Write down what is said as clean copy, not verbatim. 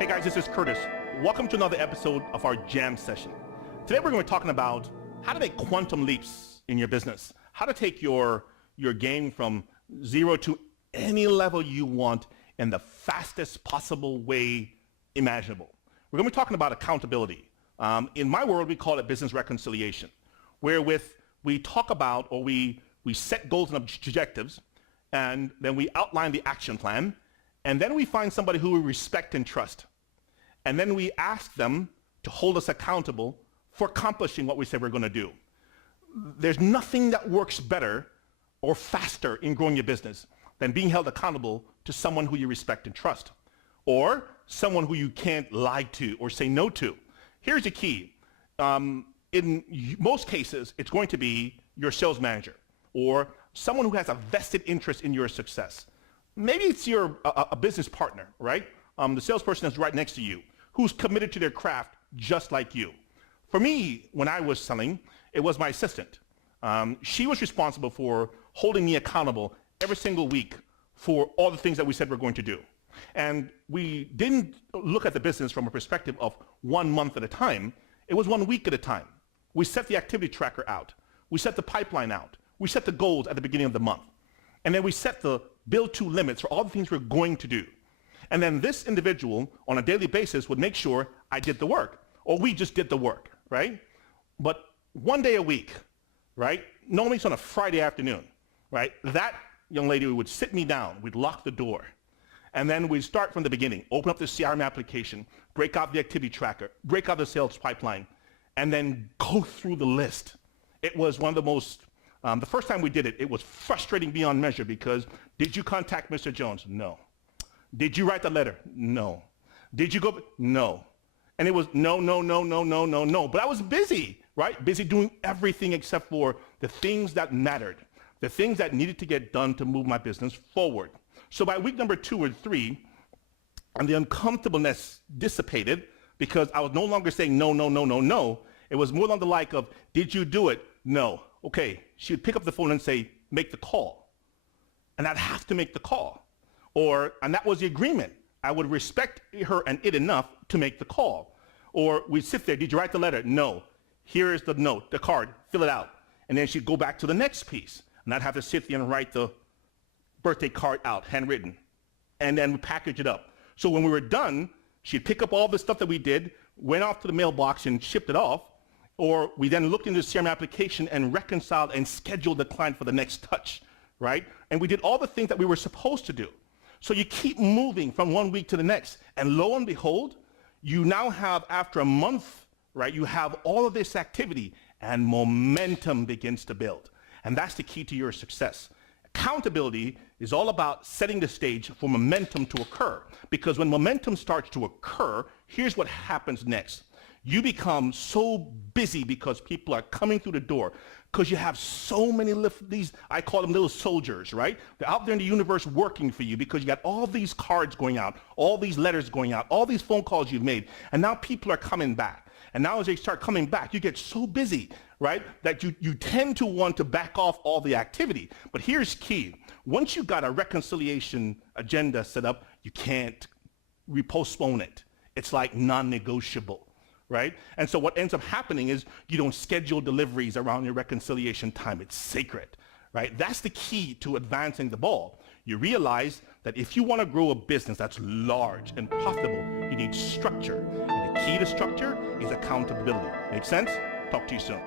Hey guys, this is Kurtis. Welcome to another episode of our Jam session. Today we're going to be talking about how to make quantum leaps in your business. How to take your game from zero to any level you want in the fastest possible way imaginable. We're going to be talking about accountability. In my world, we call it business reconciliation, wherewith we talk about or we set goals and objectives, and then we outline the action plan, and then we find somebody who we respect and trust. And then we ask them to hold us accountable for accomplishing what we said we're going to do. There's nothing that works better or faster in growing your business than being held accountable to someone who you respect and trust, or someone who you can't lie to or say no to. Here's the key. In most cases, it's going to be your sales manager or someone who has a vested interest in your success. Maybe it's a business partner, right? The salesperson that's right next to you, who's committed to their craft just like you. For me, when I was selling, it was my assistant. She was responsible for holding me accountable every single week for all the things that we said we're going to do. And we didn't look at the business from a perspective of 1 month at a time. It was 1 week at a time. We set the activity tracker out. We set the pipeline out. We set the goals at the beginning of the month. And then we set the build to limits for all the things we're going to do. And then this individual on a daily basis would make sure I did the work, or we just did the work, right? But 1 day a week, right? Normally it's on a Friday afternoon, right? That young lady would sit me down, we'd lock the door, and then we'd start from the beginning, open up the CRM application, break out the activity tracker, break out the sales pipeline, and then go through the list. It was one of the most, the first time we did it, it was frustrating beyond measure because did you contact Mr. Jones? No. Did you write the letter? No. Did you go? No. And it was no. But I was busy, right? Busy doing everything except for the things that mattered, the things that needed to get done to move my business forward. So by week number 2 or 3, and the uncomfortableness dissipated because I was no longer saying no. It was more on the like of, did you do it? No. Okay. She would pick up the phone and say, make the call. And I'd have to make the call. And that was the agreement. I would respect her and it enough to make the call. Or we'd sit there, did you write the letter? No. Here is the note, the card, fill it out. And then she'd go back to the next piece. And I'd have to sit there and write the birthday card out, handwritten. And then we package it up. So when we were done, she'd pick up all the stuff that we did, went off to the mailbox and shipped it off. Or we then looked into the CRM application and reconciled and scheduled the client for the next touch, right? And we did all the things that we were supposed to do. So you keep moving from 1 week to the next, and lo and behold, you now have, after a month, right, you have all of this activity, and momentum begins to build. And that's the key to your success. Accountability is all about setting the stage for momentum to occur, because when momentum starts to occur, here's what happens next. You become so busy because people are coming through the door, because you have so many these, I call them little soldiers, right? They're out there in the universe working for you because you got all these cards going out, all these letters going out, all these phone calls you've made, and now people are coming back. And now as they start coming back, you get so busy, right, that you tend to want to back off all the activity. But here's key. Once you got a reconciliation agenda set up, you can't postpone it. It's like non-negotiable. Right? And so what ends up happening is you don't schedule deliveries around your reconciliation time. It's sacred, right? That's the key to advancing the ball. You realize that if you want to grow a business that's large and profitable, you need structure. And the key to structure is accountability. Make sense? Talk to you soon.